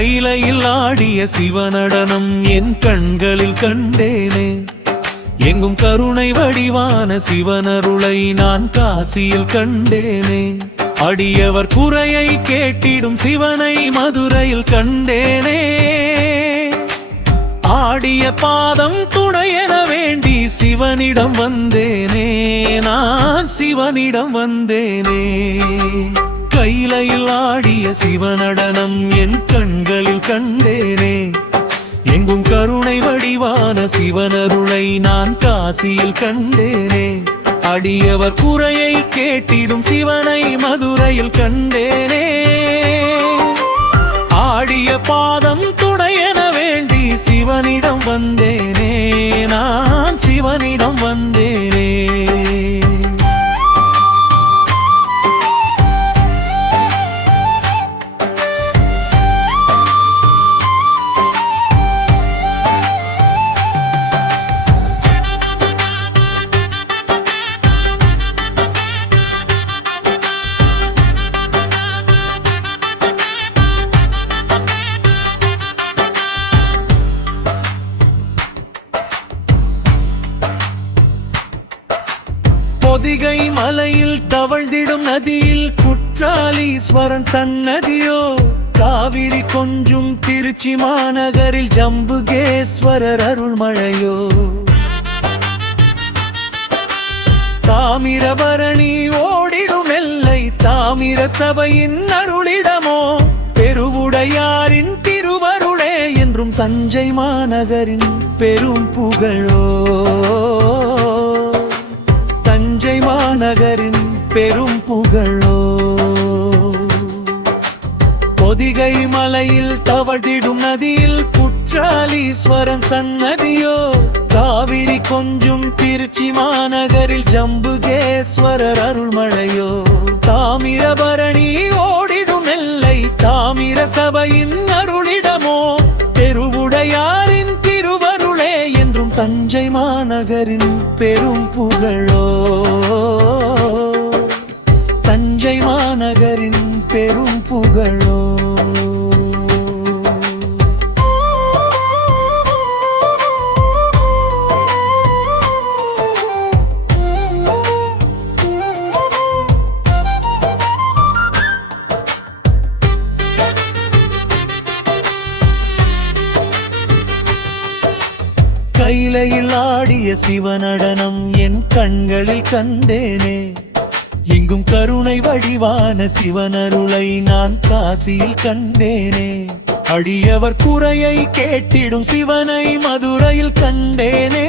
கைலையில் ஆடிய சிவநடனம் என் கண்களில் கண்டேனே. எங்கும் கருணை வடிவான சிவனருளை நான் காசியில் கண்டேனே. அடியவர் குறையை கேட்டிடும் சிவனை மதுரையில் கண்டேனே. ஆடிய பாதம் துணையென வேண்டி சிவனிடம் வந்தேனே. நான் சிவனிடம் வந்தேனே. கைலையில் ஆடிய சிவநடனம் என் கண்களில் கண்டேனே. எங்கும் கருணை வடிவான சிவனருளை நான் காசியில் கண்டேனே. அடியவர் குறையை கேட்டிடும் சிவனை மதுரையில் கண்டேனே. ஆடிய பாதம் துணையென வேண்டி சிவனிடம் வந்தேனே. நான் சிவனிடம் வந்தேனே. பொதிகை மலையில் தவழ்ந்திடும் நதியில் குற்றாலீஸ்வரன் சன்னதியோ. காவிரி கொஞ்சும் திருச்சி மாநகரில் ஜம்புகேஸ்வரர் அருள்மழையோ. தாமிரபரணி ஓடிடும் எல்லை தாமிர சபையின் அருளிடமோ. பெருவுடையாரின் திருவருளே என்றும் தஞ்சை மாநகரின் பெரும் புகழோ. தஞ்சை மாநகரின் பெரும் புகழோ. பொதிகை மலையில் தவழ்ந்திடும் நதியில் குற்றாலீஸ்வரன் சன்னதியோ. காவிரி கொஞ்சும் திருச்சி மாநகரில் ஜம்புகேஸ்வரர் அருள்மழையோ. தாமிரபரணி ஓடிடும் எல்லை தாமிர சபையின் அருளிடமோ. பெருவுடையாரின் திருவருளே என்றும் தஞ்சை மாநகரின் பெரும் புகழோ. தஞ்சை மாநகரின் பெரும் புகழோ. கைலையில் ஆடிய சிவநடனம் என் கண்களில் கண்டேனே. எங்கும் கருணை வடிவான சிவனருளை நான் காசியில் கண்டேனே. அடியவர் குறையை கேட்டிடும் சிவனை மதுரையில் கண்டேனே.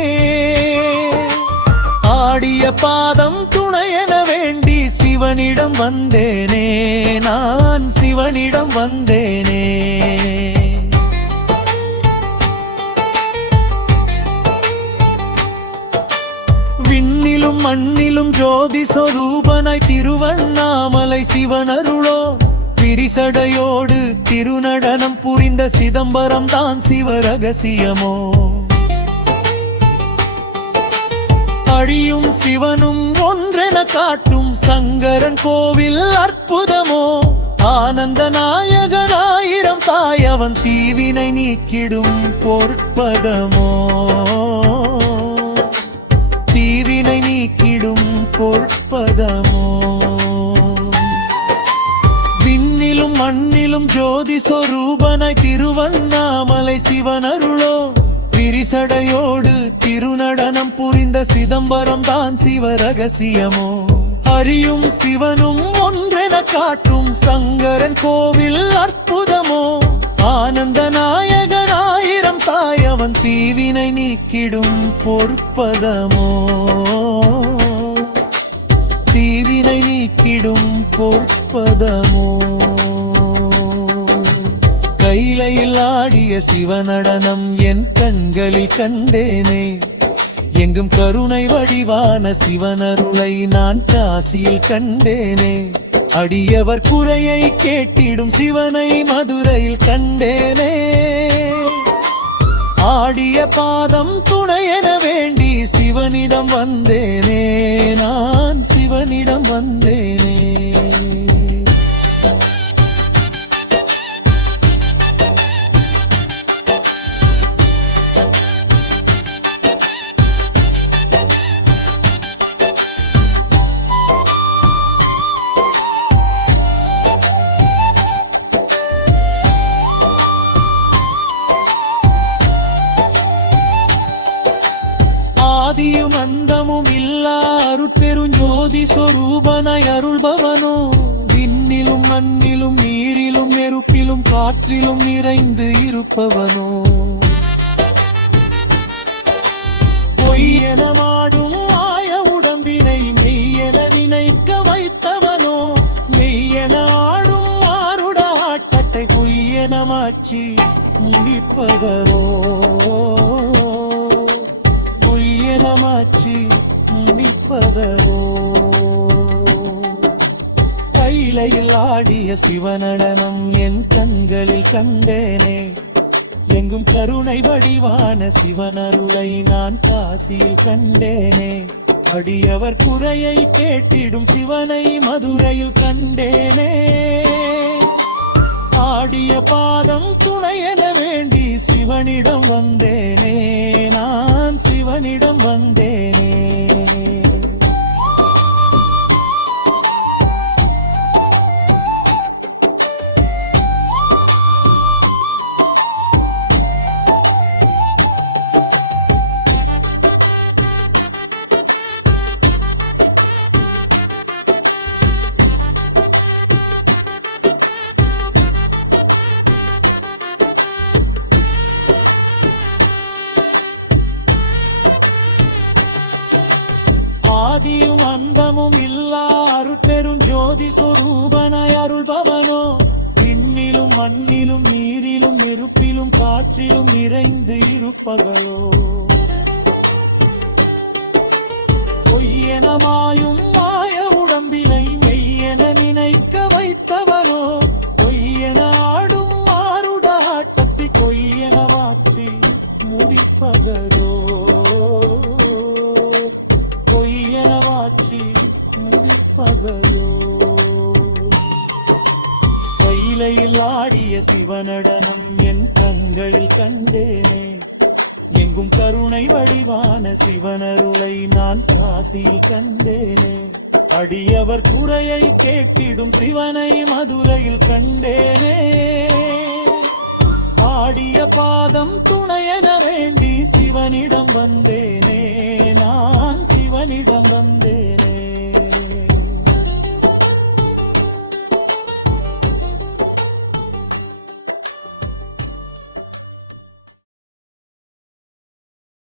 ஆடிய பாதம் துணையென வேண்டி சிவனிடம் வந்தேனே. நான் சிவனிடம் வந்தேனே. விண்ணிலும் மண்ணிலும் ஜோதி சொரூபனாய் திருவண்ணாமலை சிவனருளோ. விரிசடையோடு திருநடனம் புரிந்த சிதம்பரம் தான் சிவரகசியமோ. அழியும் சிவனும் ஒன்றென காட்டும் சங்கரன் கோவில் அற்புதமோ. ஆனந்த நாயகனாயிரம் தாயவன் தீவினை நீக்கிடும் பொற்பதமோ. தீவினை நீக்கிடும் பொற்பதமோ. விண்ணிலும் மண்ணிலும் ஜோதி சொரூபனாய் திருவண்ணாமலை சிவனருளோ. விரிசடையோடு திருநடனம் புரிந்த சிதம்பரம் தான் சிவரகசியமோ. அறியும் சிவனும் ஒன்றென காட்டும் சங்கரன் கோவில் அற்புதமோ. ஆனந்த நாயகனாயிரம் தாயவன் தீவினை நீக்கிடும் பொற்பதமோ. தீவினை நீக்கிடும் பொற்பதமோ. கைலையில் ஆடிய சிவநடனம் என் கண்களில் கண்டேனே. எங்கும் கருணை வடிவான சிவனருளை நான் காசியில் கண்டேனே. அடியவர் குறையை கேட்டிடும் சிவனை மதுரையில் கண்டேனே. ஆடிய பாதம் துணையென வேண்டி சிவனிடம் வந்தேனே. நான் சிவனிடம் வந்தேனே. ஜோதி சொரூபனாய் அருள்பவனோ விண்ணிலும் மண்ணிலும் நீரிலும் நெருப்பிலும் காற்றிலும் நிறைந்து இருப்பவனோ பொய்யென மாடும் மாய உடம்பினை மெய்யென நினைக்க வைத்தவனோ மெய்யென ஆடும் மாறுட ஆட்டத்தை பொய்யென மாற்றி முடிப்பவனோ பொய்யென மாற்றி முடிப்பவனோ கைலையில் ஆடிய சிவநடனம் என் கண்களில் கண்டேனே எங்கும் கருணை வடிவான சிவனருளை நான் காசியில் கண்டேனே அடியவர் குறையை கேட்டிடும் சிவனை மதுரையில் கண்டேனே ஆடிய பாதம் துணை என வேண்டி சிவனிடம் வந்தேனே நான் சிவனிடம் வந்தேனே ஆதியும் அந்தமும் இல்லா அருட்பெரும் ஜோதி சொரூபனாய் அருள்பவனோ விண்ணிலும் மண்ணிலும் நீரிலும் நெருப்பிலும் காற்றிலும் நிறைந்து இருப்பவளோ பொய்யென மாயும் மாய உடம்பிலை மெய்யென நினைக்க வைத்தவனோ பொய்யென ஆடும் மாறுட ஆட்டத்தை பொய்யென மாற்றி முடிப்பவரோ பொய்யென மாற்றி முடிப்பவரோ கைலையில் ஆடிய சிவநடனம் என் கண்களில் கண்டேனே எங்கும் கருணை வடிவான சிவனருளை நான் காசியில் கண்டேனே அடியவர் குறையை கேட்டிடும் சிவனை மதுரையில் கண்டேனே ஆடிய பாதம் துணையென வேண்டி சிவனிடம் வந்தேனே நான் சிவனிடம் வந்தேனே